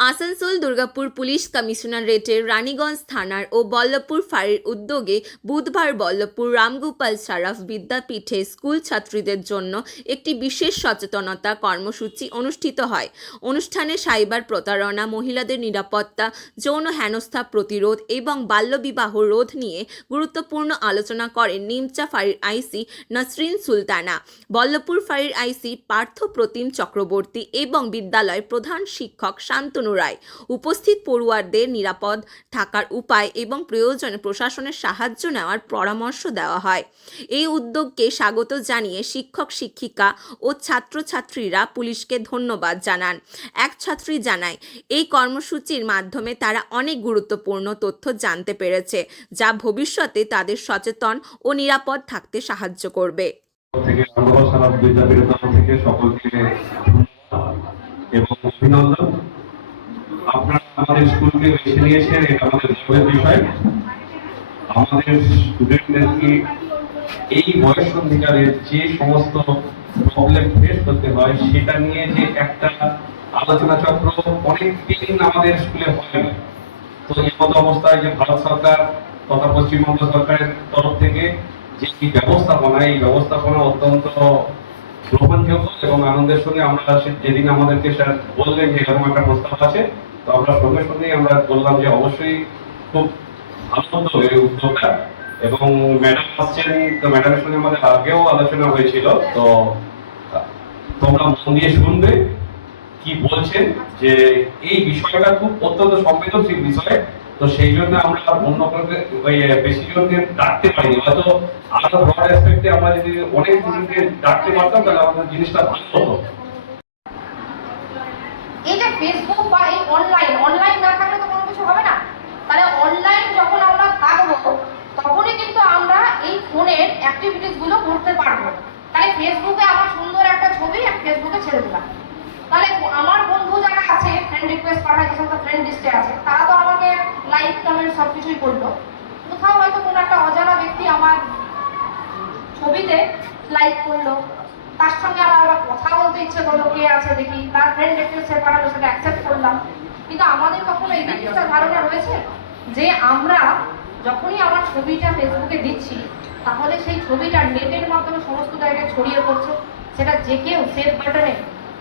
Asansol Durgapur police কমিশনারেটের Raniganj থানার ও বল্লভপুর ফাঁড়ির উদ্যোগে বুধবার বল্লভপুর রামগোপাল সারাফ বিদ্যাপীঠে স্কুল ছাত্রীদের জন্য একটি বিশেষ সচেতনতা কর্মসূচি অনুষ্ঠিত হয়। অনুষ্ঠানে সাইবার প্রতারণা, মহিলাদের নিরাপত্তা, যৌন হেনস্থা প্রতিরোধ এবং বাল্যবিবাহ রোধ নিয়ে গুরুত্বপূর্ণ আলোচনা করেন নিমচা ফাঁড়ির আইসি নসরিন সুলতানা, বল্লভপুর ফাঁড়ির আইসি পার্থ প্রতিম চক্রবর্তী এবং বিদ্যালয় প্রধান শিক্ষক শান্তনু রায়। উপস্থিত পড়ুয়ারদের নিরাপদ থাকার উপায় এবং প্রয়োজনে প্রশাসনের সাহায্য নেওয়ার পরামর্শ দেওয়া হয়। এই উদ্যোগকে স্বাগত জানিয়ে শিক্ষক শিক্ষিকা ও ছাত্রছাত্রীরা পুলিশকে ধন্যবাদ জানান। এক ছাত্রী জানায়, এই কর্মসূচির মাধ্যমে তারা অনেক গুরুত্বপূর্ণ তথ্য জানতে পেরেছে, যা ভবিষ্যতে তাদের সচেতন ও নিরাপদ থাকতে সাহায্য করবে। এবং অভিনন্দন, আপনারা আমাদের স্কুলকে বেছে নিয়েছেন, এটা আমাদের গর্বের বিষয়। আমাদের স্টুডেন্টদেরকে এই বয়স সন্ধিকালের যে সমস্ত প্রবলেম ফেস করতে হয় সেটা নিয়ে যে একটা আলোচনা চক্র অনেক দিন আমাদের স্কুলে হয়নি। তো এই মতো অবস্থায় যে ভারত সরকার তথা পশ্চিমবঙ্গ সরকারের তরফ থেকে যে ব্যবস্থাপনা, এই ব্যবস্থাপনা অত্যন্ত গ্রহণযোগ্য এবং আনন্দের সঙ্গে আমরা যেদিন আমাদেরকে স্যার বললেন যে এরকম একটা প্রস্তাব আছে, তো আমরা সঙ্গে সঙ্গেই আমরা বললাম যে অবশ্যই খুব আনন্দ এই উদ্যোগটা। এবং ম্যাডাম আসছেন, তো ম্যাডামের সঙ্গে আমাদের আগেও আলোচনা হয়েছিল, তো তোমরা মন দিয়ে শুনবে কি বলছেন, যে এই বিষয়টা খুব অত্যন্ত সংবেদনশীল বিষয়। তো সেই জন্য আমরা অন্য ওই বেশি জনকে ডাকতে পারিনি, হয়তো আরো ব্রড অ্যাসপেক্টে আমরা যদি অনেক স্টুডেন্টকে ডাকতে পারতাম তাহলে আমাদের জিনিসটা ভালো হতো। এই যে ফেসবুক বা এই অনলাইন না থাকলে তো কোনো কিছু হবে না। তাহলে অনলাইন যখন আমরা থাকবো তখনই কিন্তু আমরা এই ফোনের অ্যাক্টিভিটিস গুলো করতে পারবো। তাই ফেসবুকে আমার সুন্দর একটা ছবি ফেসবুকে ছেড়ে দিলাম, তাহলে আমার বন্ধু যারা আছে, ফ্রেন্ড রিকোয়েস্ট পাঠায়, যে সমস্ত ফ্রেন্ড লিস্টে আছে, তারা তো আমাকে লাইক কমেন্ট সবকিছুই করলো। কোথাও হয়তো কোনো একটা অজানা ব্যক্তি আমার ছবিতে লাইক করলো, তার সঙ্গে আবার কথা বলতে ইচ্ছে করলো, কে আছে দেখি, তার ফ্রেন্ড রিকোয়েস্ট পাঠালো, সেটা অ্যাকসেপ্ট করলাম। কিন্তু আমাদের কখনো এই জিনিসটা ধারণা রয়েছে যে আমরা যখনই আমার ছবিটা ফেসবুকে দিচ্ছি তাহলে সেই ছবিটা নেটের মাধ্যমে সমস্ত জায়গায় ছড়িয়ে পড়ছে, সেটা যে কেউ সেভ বাটনে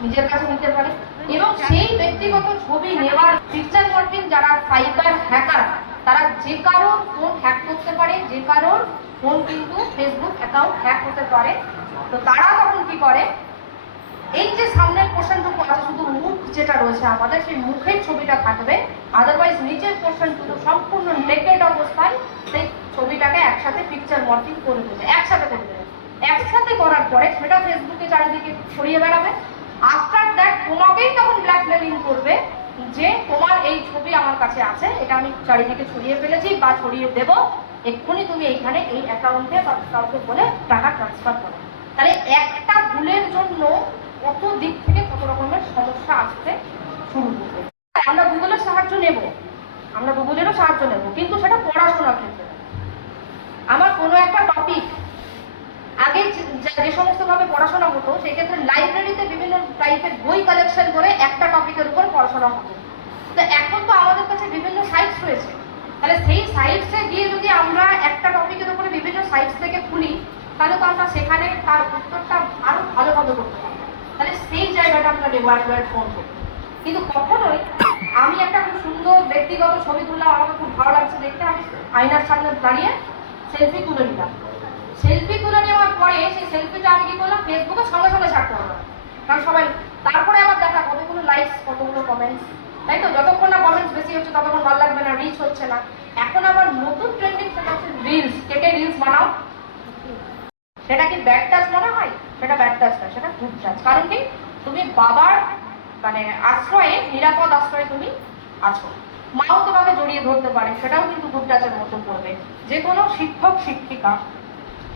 নিজের কাছে নিতে পারে, এবং সেই ব্যক্তিগত ছবি নেওয়ার পিকচার মর্ফিং যারা সাইবার হ্যাকার, তারা যে কারোর ফোন হ্যাক করতে পারে, যে কারোর ফোন কিন্তু ফেসবুক অ্যাকাউন্ট হ্যাক করতে পারে। তো তারা তখন কি করে, এই যে সামনের পোর্শনটুকু আছে, শুধু মুখ যেটা রয়েছে আমাদের, সেই মুখের ছবিটা থাকবে, আদারওয়াইজ নিচের পোর্শনটুকু সম্পূর্ণ নেকেড অবস্থায় সেই ছবিটাকে একসাথে পিকচার মর্ফিং করে দেবে, একসাথে করে দেবে। একসাথে করার পরে সেটা ফেসবুকে চারিদিকে ছড়িয়ে বেড়াবে। আফটার দ্যাট তোমাকেই তখন ব্ল্যাকমেলিং করবে যে তোমার এই ছবি আমার কাছে আছে, এটা আমি চারিদিকে ছড়িয়ে ফেলেছি বা ছড়িয়ে দেব, এক্ষুনি তুমি এইখানে এই অ্যাকাউন্টে বা কাউকে বলে টাকা ট্রান্সফার করো। তাহলে একটা ভুলের জন্য কত দিক থেকে কত রকমের সমস্যা আসতে শুরু করবে। আমরা গুগলের সাহায্য নেব, আমরা গুগলেরও সাহায্য নেব, কিন্তু সেটা পড়াশোনার ক্ষেত্রে। আমার কোনো একটা টপিক আগে যে সমস্ত ভাবে পড়াশোনা হতো, সেক্ষেত্রে লাইব্রেরিতে বিভিন্ন টাইপের বই কালেকশন করে একটা টপিকের উপর পড়াশোনা হতো। তো এখন তো আমাদের কাছে বিভিন্ন সাইটস রয়েছে, তাহলে সেই সাইটসে গিয়ে যদি আমরা একটা টপিকের উপরে বিভিন্ন সাইটস থেকে খুলি, তাহলে তো আমরা সেখানে তার উত্তরটা আরো ভালোভাবে করতে পারবো। তাহলে সেই জায়গাটা আমরা রিওয়ার্ড ফোন করি। কিন্তু কখনোই আমি একটা খুব সুন্দর ব্যক্তিগত ছবি তুললাম, আমাকে খুব ভালো লাগছে দেখতে, আমি আয়নার সামনে দাঁড়িয়ে সেলফি তুলে নিলাম। সেলফি তুলে নেওয়ার পরে সেই সেলফিটা আমি কি করলাম, ফেসবুকে সঙ্গে সঙ্গে ছাড়তে হবে, কারণ সবাই তারপরে আবার দেখা কতগুলো লাইকস, কতগুলো কমেন্টস, তাই তো? যতক্ষণ না কমেন্টস বেশি হচ্ছে ততক্ষণ ভালো লাগবে না, রিচ হচ্ছে না। এখন আবার নতুন ট্রেন্ডিং সেটা হচ্ছে রিলস। কে রিলস বানাও, সেটা কি ব্যাড টাচ মনে হয়? সেটা ব্যাড টাচ না, সেটা গুড টাচ। কারণ কি, তুমি বাবার মানে আশ্রয়ে, নিরাপদ আশ্রয়ে তুমি আছো, মাও তোমাকে জড়িয়ে ধরতে পারে, সেটাও কিন্তু গুড টাচের মতো পড়বে। যে কোনো শিক্ষক শিক্ষিকা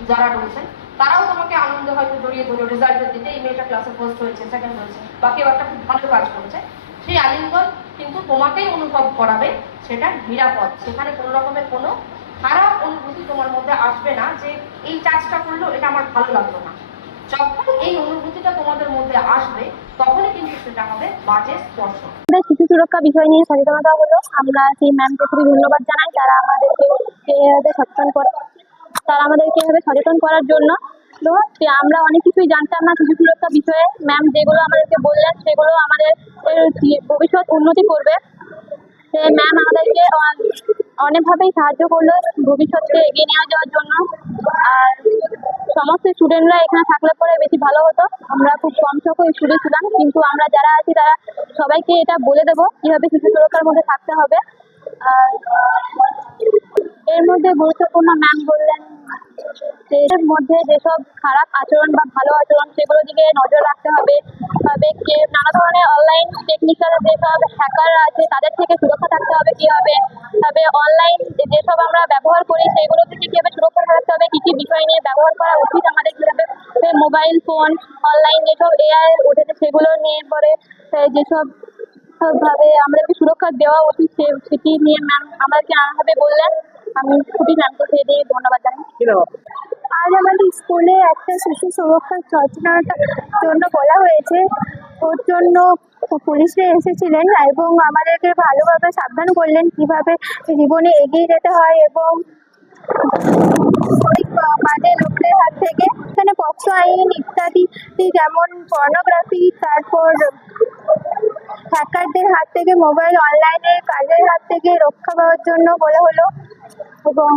যারা রয়েছেন তারাও তোমাকে আনন্দ হয়তো জড়িয়ে ধরো রেজাল্টের দিতে, এই মেয়েটা ক্লাসে ফার্স্ট হয়েছে, সেকেন্ড হয়েছে, বা কেউ একটা খুব ভালো কাজ করেছে, সেই আলিঙ্গন কিন্তু তোমাকেই অনুভব করাবে সেটা নিরাপদ। সেখানে কোনো রকমের কোনো খারাপ অনুভূতি তোমার মধ্যে আসবে না যে এই কাজটা করলো এটা আমার ভালো লাগলো না। যখন এই অনুভূতিটা তোমাদের মধ্যে আসবে তখনই কিন্তু সেটা হবে বাজে স্পর্শ। সুরক্ষা বিষয় নিয়ে সচেতনতা হলো। আমরা সেই ম্যামকে খুবই ধন্যবাদ জানাই, তারা আমাদেরকে এভাবে সচেতন করে, তারা আমাদেরকে এভাবে সচেতন করার জন্য। তো আমরা অনেক কিছুই জানতাম না শিশু সুরক্ষা বিষয়ে, ম্যাম যেগুলো আমাদেরকে বললেন সেগুলো আমাদের ভবিষ্যৎ উন্নতি করবে। ম্যাম আমাদেরকে অনেকভাবেই সাহায্য করলো ভবিষ্যৎকে এগিয়ে নিয়ে যাওয়ার জন্য। আর সমস্ত স্টুডেন্টরা এখানে থাকলে পরে বেশি ভালো হতো। আমরা খুব কম সংখ্যক স্টুডেন্ট ছিলাম, কিন্তু আমরা যারা আছি তারা সবাইকে এটা বলে দেবো কিভাবে শিশু সুরক্ষার মধ্যে থাকতে হবে। আর এর মধ্যে গুরুত্বপূর্ণ ম্যাম বললেন যে এর মধ্যে যেসব খারাপ আচরণ বা ভালো আচরণ সেগুলোর দিকে নজর রাখতে হবে। নানা ধরনের অনলাইন টেকনিক্যাল যেসব হ্যাকার আছে তাদের থেকে সুরক্ষা থাকতে হবে কিভাবে, তবে অনলাইন যেসব আমরা ব্যবহার করি সেগুলো থেকে কিভাবে সুরক্ষা থাকতে হবে, কি কি বিষয় নিয়ে ব্যবহার করা উচিত আমাদের, কিভাবে মোবাইল ফোন অনলাইন যেসব এআই উঠেছে সেগুলো নিয়ে পরে যেসব ভাবে আমরা একটু সুরক্ষা দেওয়া উচিত সেটি নিয়ে ম্যাম আমাদেরকে নানাভাবে বললেন। আমি খুবই ম্যামকে সেই দিয়ে ধন্যবাদ জানাই। আজ আমাদের স্কুলে একটা শিশু সুরক্ষা সচেতনতার জন্য বলা হয়েছে, ওর জন্য পুলিশরা এসেছিলেন এবং আমাদেরকে ভালোভাবে সাবধান করলেন কিভাবে জীবনে এগিয়ে যেতে হয় এবং বাজে লোকদের হাত থেকে, এখানে পক্সো আইন ইত্যাদি যেমন পর্নোগ্রাফি, তারপর হ্যাকারদের হাত থেকে, মোবাইল অনলাইনের কাজের হাত থেকে রক্ষা পাওয়ার জন্য বলা হলো। এবং